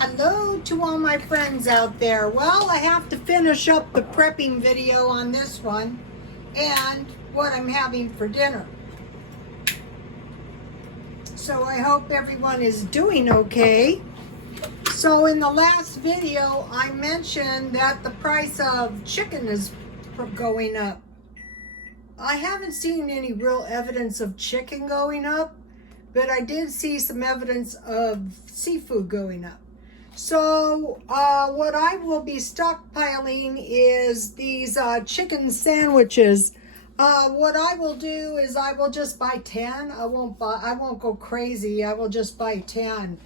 Hello to all my friends out there. Well, I have to finish up the prepping video on this one and what I'm having for dinner. So I hope everyone is doing okay. So in the last video, I mentioned that the price of chicken is going up. I haven't seen any real evidence of chicken going up, but I did see some evidence of seafood going up. So what I will be stockpiling is these chicken sandwiches. What I will do is I will just buy 10. I won't go crazy. I will just buy 10.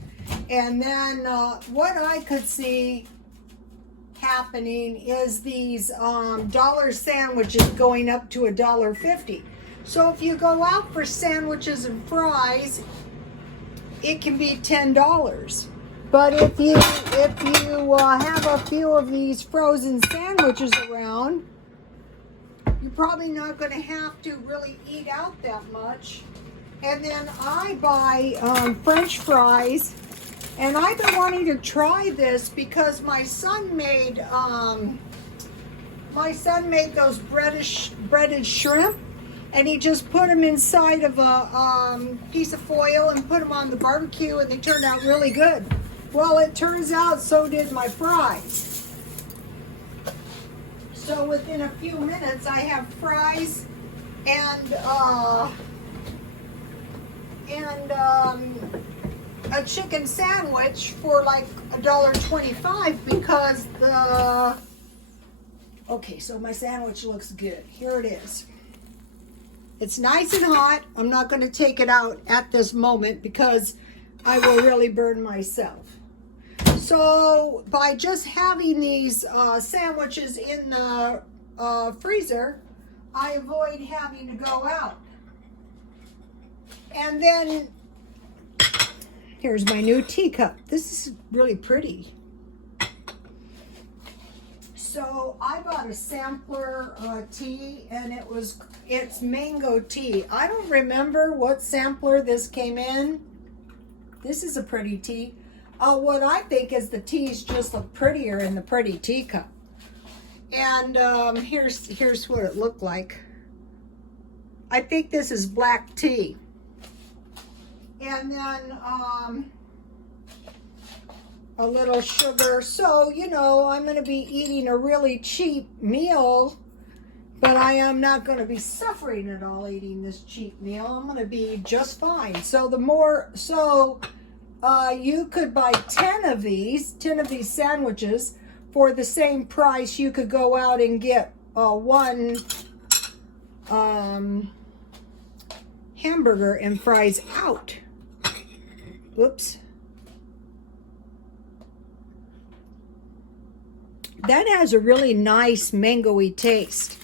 And then what I could see happening is these dollar sandwiches going up to $1.50. So if you go out for sandwiches and fries, it can be $10. But if you have a few of these frozen sandwiches around, you're probably not going to have to really eat out that much. And then I buy French fries, and I've been wanting to try this because my son made those breaded shrimp, and he just put them inside of a piece of foil and put them on the barbecue, and they turned out really good. Well, it turns out so did my fries. So within a few minutes, I have fries and a chicken sandwich for like $1.25 because okay, so my sandwich looks good. Here it is. It's nice and hot. I'm not going to take it out at this moment because I will really burn myself. So by just having these sandwiches in the freezer, I avoid having to go out. And then here's my new teacup. This is really pretty. So I bought a sampler tea, and it's mango tea. I don't remember what sampler this came in. This is a pretty tea. What I think is the teas just look prettier in the pretty teacup. And here's what it looked like. I think this is black tea. And then a little sugar. So, you know, I'm going to be eating a really cheap meal, but I am not going to be suffering at all eating this cheap meal. I'm going to be just fine. So you could buy 10 of these sandwiches for the same price. You could go out and get one hamburger and fries out. Oops. That has a really nice mango-y taste.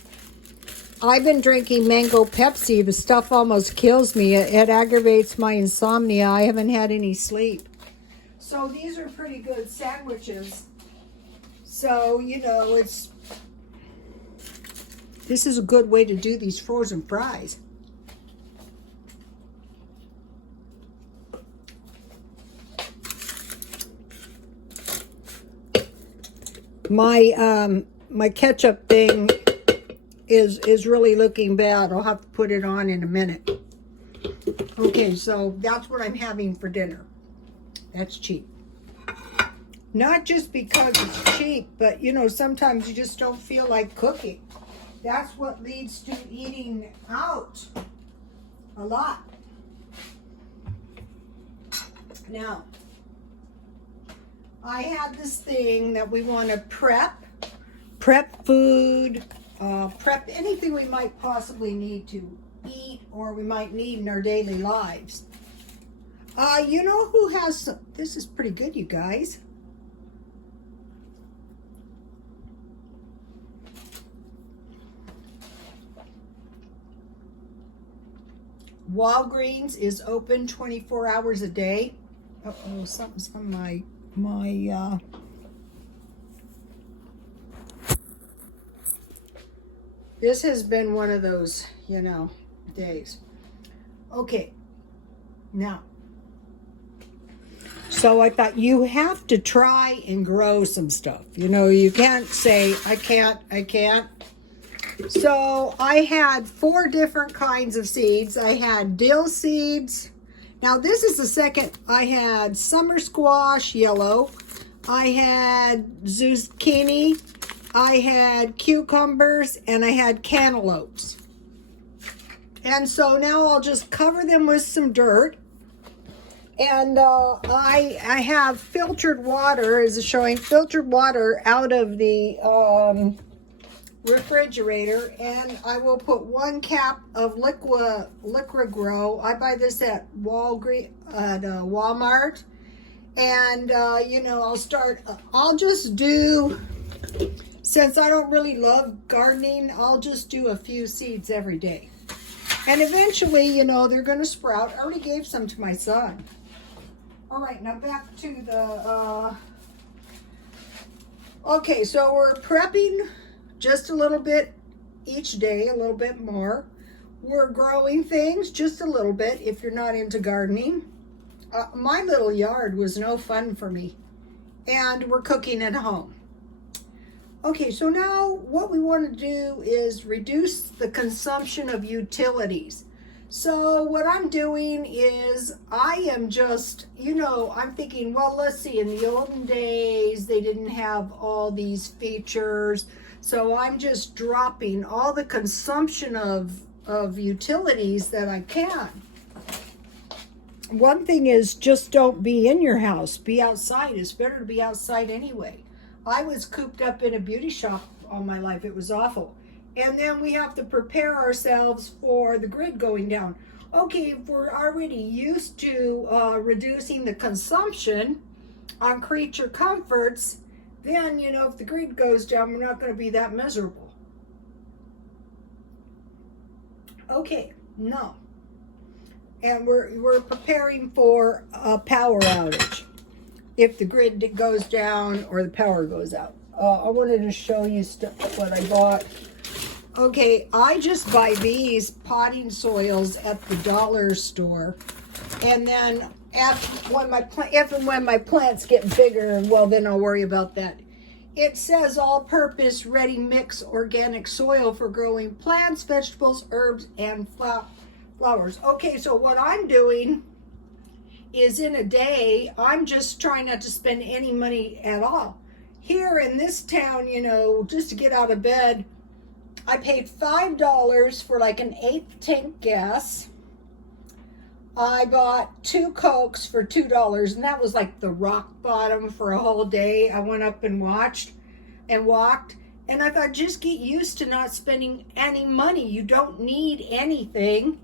I've been drinking mango Pepsi. The stuff almost kills me. It aggravates my insomnia. I haven't had any sleep. So these are pretty good sandwiches. So, you know, this is a good way to do these frozen fries. My ketchup thing is really looking bad. I'll have to put it on in a minute. Okay, so that's what I'm having for dinner. That's cheap. Not just because it's cheap, but you know, sometimes you just don't feel like cooking. That's what leads to eating out a lot. Now, I have this thing that we want to prep food, prep anything we might possibly need to eat or we might need in our daily lives. You know who has some, this is pretty good, you guys. Walgreens is open 24 hours a day. Uh-oh, something's on my this has been one of those, you know, days. Okay, now, So I thought you have to try and grow some stuff. You know, you can't say, I can't. So I had 4 different kinds of seeds. I had dill seeds. Now this is the second. I had summer squash, yellow. I had zucchini. I had cucumbers, and I had cantaloupes. And so now I'll just cover them with some dirt. And I have filtered water, as it's showing, filtered water out of the refrigerator, and I will put 1 cap of liquid grow. I buy this at Walmart, and you know, I'll just do, since I don't really love gardening, I'll just do a few seeds every day, and eventually, you know, they're going to sprout. I already gave some to my son. All right, now back to the okay, so we're prepping just a little bit each day, a little bit more. We're growing things just a little bit if you're not into gardening. My little yard was no fun for me, and we're cooking at home. Okay, so now what we want to do is reduce the consumption of utilities. So what I'm doing is I am just, you know, I'm thinking, well, let's see, in the olden days, they didn't have all these features. So I'm just dropping all the consumption of utilities that I can. One thing is, just don't be in your house. Be outside. It's better to be outside anyway. I was cooped up in a beauty shop all my life. It was awful. And then we have to prepare ourselves for the grid going down. Okay, if we're already used to reducing the consumption on creature comforts, then, you know, if the grid goes down, we're not going to be that miserable. Okay, no. And we're preparing for a power outage if the grid goes down or the power goes out. I wanted to show you what I bought. Okay, I just buy these potting soils at the dollar store, and then if and when my plants get bigger, well, then I'll worry about that. It says all-purpose ready mix organic soil for growing plants, vegetables, herbs, and flowers. Okay, so what I'm doing is, in a day, I'm just trying not to spend any money at all. Here in this town, you know, just to get out of bed, I paid $5 for like an 1/8 tank gas. I bought 2 Cokes for $2, and that was like the rock bottom for a whole day. I went up and watched and walked, and I thought, just get used to not spending any money. You don't need anything.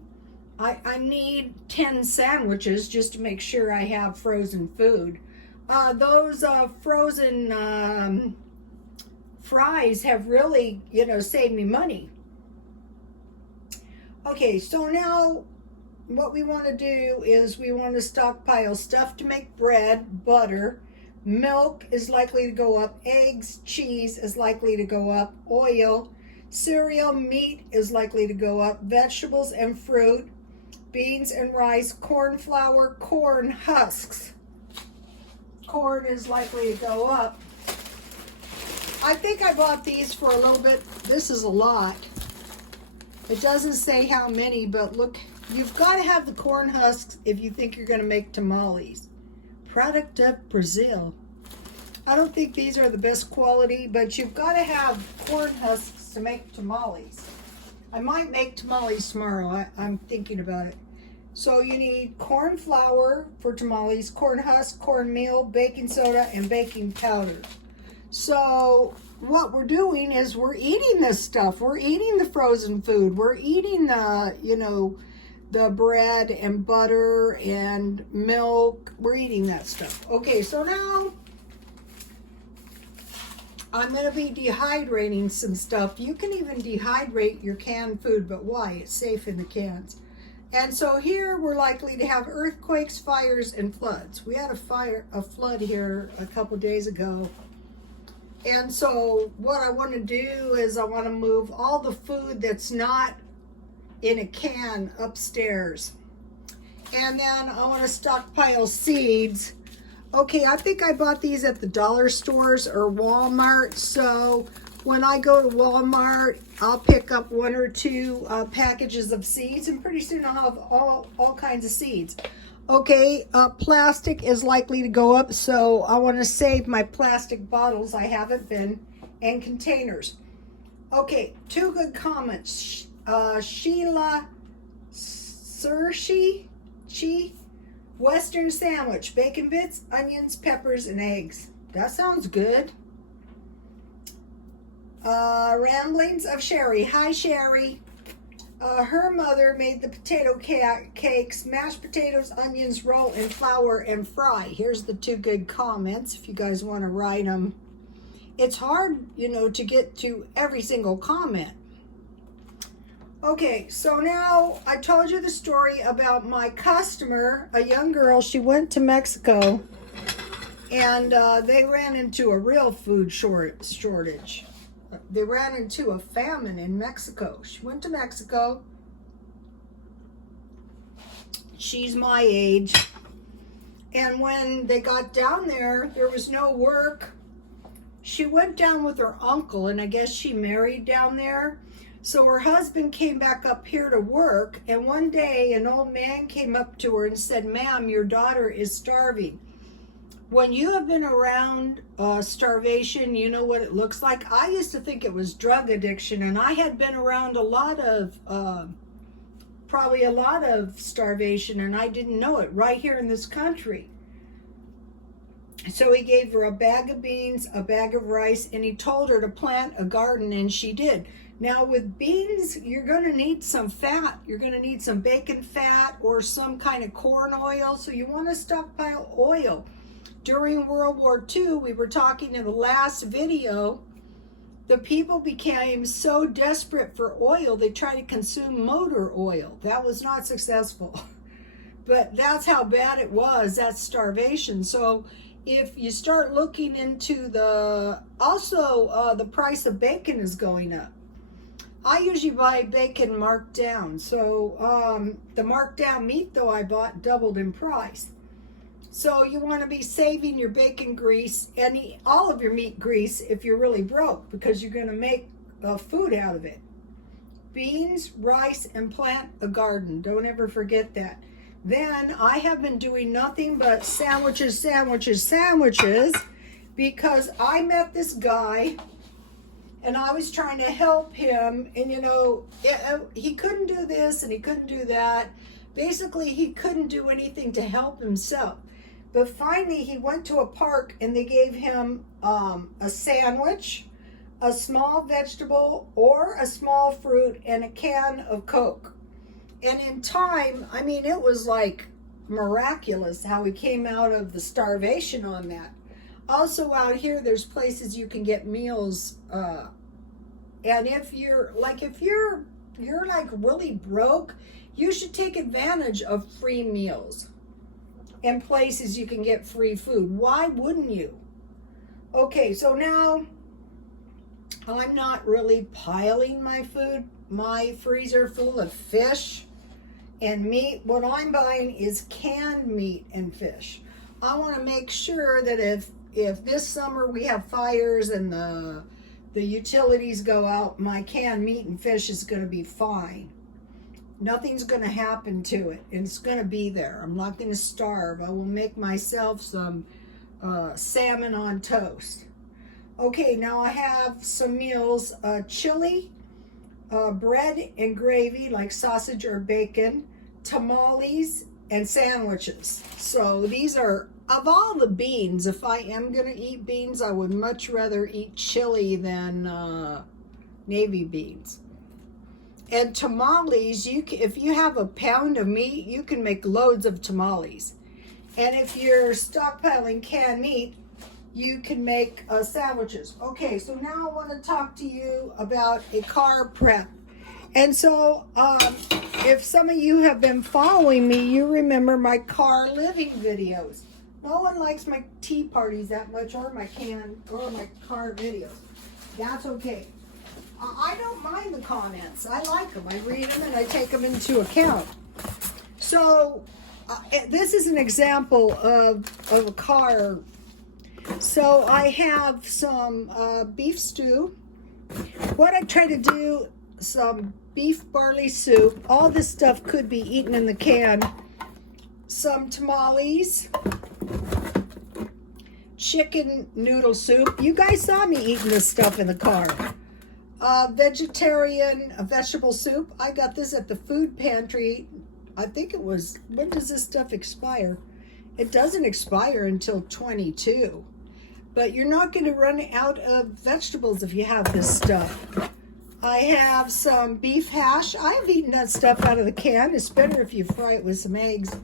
I need 10 sandwiches just to make sure I have frozen food. Those frozen fries have really, you know, saved me money. Okay, so now what we want to do is we want to stockpile stuff to make bread, butter, milk is likely to go up, eggs, cheese is likely to go up, oil, cereal, meat is likely to go up, vegetables and fruit, beans and rice, corn flour, corn husks. Corn is likely to go up. I think I bought these for a little bit. This is a lot. It doesn't say how many, but look, you've got to have the corn husks if you think you're going to make tamales. Product of Brazil. I don't think these are the best quality, but you've got to have corn husks to make tamales. I might make tamales tomorrow. I'm thinking about it. So you need corn flour for tamales, corn husk, cornmeal, baking soda, and baking powder. So what we're doing is we're eating this stuff. We're eating the frozen food. We're eating the, you know, the bread and butter and milk. We're eating that stuff. Okay, so now I'm going to be dehydrating some stuff. You can even dehydrate your canned food, but why? It's safe in the cans. And so here we're likely to have earthquakes, fires, and floods. We had a flood here a couple days ago. And so what I want to do is I want to move all the food that's not in a can upstairs. And then I want to stockpile seeds. Okay, I think I bought these at the dollar stores or Walmart. So when I go to Walmart, I'll pick up 1 or 2 packages of seeds, and pretty soon I'll have all kinds of seeds. Okay, plastic is likely to go up, so I want to save my plastic bottles. I haven't been, and containers. Okay, 2 good comments. Sheila Sershi, Western sandwich, bacon bits, onions, peppers, and eggs. That sounds good. Ramblings of Sherry. Hi, Sherry. Her mother made the potato cakes, mashed potatoes, onions, roll in flour, and fry. Here's the 2 good comments if you guys want to write them. It's hard, you know, to get to every single comment. Okay, so now I told you the story about my customer, a young girl. She went to Mexico, and they ran into a real food shortage. They ran into a famine in Mexico. She went to Mexico. She's my age. And when they got down there was no work. She went down with her uncle, and I guess she married down there. So her husband came back up here to work, and one day an old man came up to her and said, "Ma'am, your daughter is starving." When you have been around starvation, you know what it looks like. I used to think it was drug addiction, and I had been around a lot of, probably a lot of starvation, and I didn't know it right here in this country. So he gave her a bag of beans, a bag of rice, and he told her to plant a garden, and she did. Now with beans, you're going to need some fat. You're going to need some bacon fat or some kind of corn oil, so you want to stockpile oil. During World War II, we were talking in the last video, the people became so desperate for oil, they tried to consume motor oil. That was not successful. But that's how bad it was. That's starvation. So if you start looking into the price of bacon is going up. I usually buy bacon marked down. So the marked down meat, though, I bought doubled in price. So you want to be saving your bacon grease and all of your meat grease if you're really broke, because you're going to make food out of it. Beans, rice, and plant a garden. Don't ever forget that. Then I have been doing nothing but sandwiches, because I met this guy and I was trying to help him, and you know, he couldn't do this and he couldn't do that. Basically, he couldn't do anything to help himself. But finally, he went to a park and they gave him a sandwich, a small vegetable, or a small fruit, and a can of Coke. And in time, I mean, it was like miraculous how he came out of the starvation on that. Also out here, there's places you can get meals. And if you're like really broke, you should take advantage of free meals and places you can get free food. Why wouldn't you? Okay, so now I'm not really piling my food, my freezer full of fish and meat. What I'm buying is canned meat and fish. I want to make sure that if this summer we have fires and the utilities go out, my canned meat and fish is going to be fine. Nothing's going to happen to it. It's going to be there. I'm not going to starve. I will make myself some salmon on toast. Okay, now I have some meals. Chili, bread and gravy like sausage or bacon, tamales, and sandwiches. So these are, of all the beans, if I am going to eat beans, I would much rather eat chili than navy beans. And tamales, if you have a pound of meat, you can make loads of tamales. And if you're stockpiling canned meat, you can make sandwiches. Okay, so now I want to talk to you about a car prep. And so if some of you have been following me, you remember my car living videos. No one likes my tea parties that much, or my car videos. That's okay. I don't mind the comments. I like them. I read them and I take them into account. So this is an example of a car. So I have some beef stew. What I try to do, some beef barley soup. All this stuff could be eaten in the can. Some tamales. Chicken noodle soup. You guys saw me eating this stuff in the car. Vegetarian vegetable soup. I got this at the food pantry. I think it was, when does this stuff expire? It doesn't expire until 22. But you're not going to run out of vegetables if you have this stuff. I have some beef hash. I've eaten that stuff out of the can. It's better if you fry it with some eggs.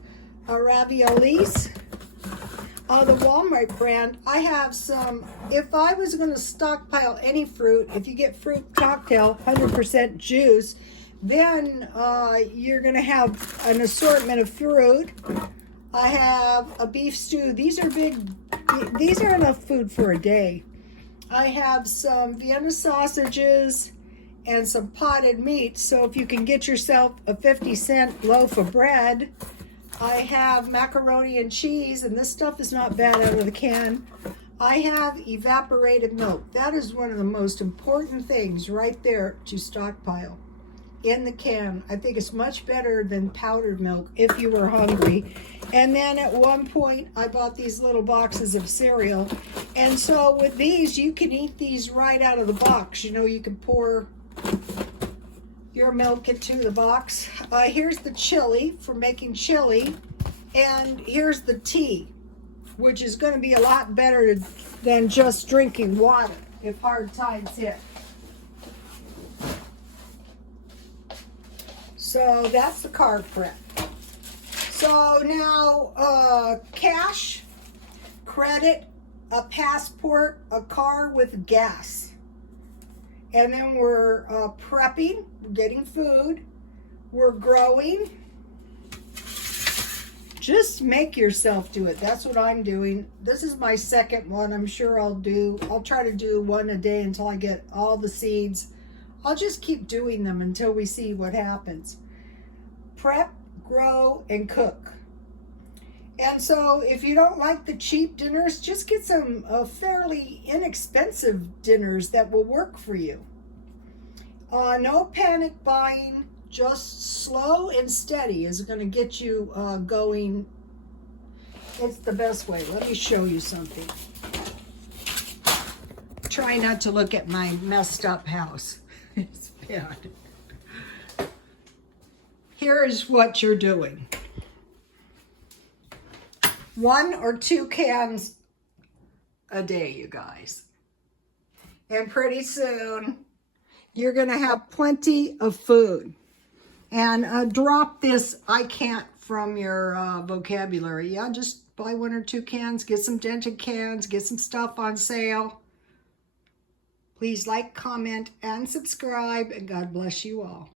Raviolis. The Walmart brand. I have some, if I was going to stockpile any fruit, if you get fruit cocktail, 100% juice, then you're going to have an assortment of fruit. I have a beef stew. These are big, these are enough food for a day. I have some Vienna sausages and some potted meat. So if you can get yourself a 50-cent loaf of bread. I have macaroni and cheese, and this stuff is not bad out of the can. I have evaporated milk. That is one of the most important things right there to stockpile in the can. I think it's much better than powdered milk if you were hungry. And then at one point, I bought these little boxes of cereal. And so with these, you can eat these right out of the box. You know, you can pour your milk into the box. Here's the chili for making chili, and here's the tea, which is going to be a lot better than just drinking water if hard times hit. So that's the car prep. So now cash, credit, a passport, a car with gas. And then we're prepping, we're getting food, we're growing. Just make yourself do it. That's what I'm doing. This is my second one. I'm sure I'll try to do one a day until I get all the seeds. I'll just keep doing them until we see what happens. Prep, grow, and cook. And so if you don't like the cheap dinners, just get some fairly inexpensive dinners that will work for you. No panic buying, just slow and steady is going to get you going. It's the best way. Let me show you something. Try not to look at my messed up house. It's bad. Here is what you're doing. 1 or 2 cans a day, you guys. And pretty soon, you're going to have plenty of food. And drop this "I can't" from your vocabulary. Yeah, just buy 1 or 2 cans, get some dented cans, get some stuff on sale. Please like, comment, and subscribe, and God bless you all.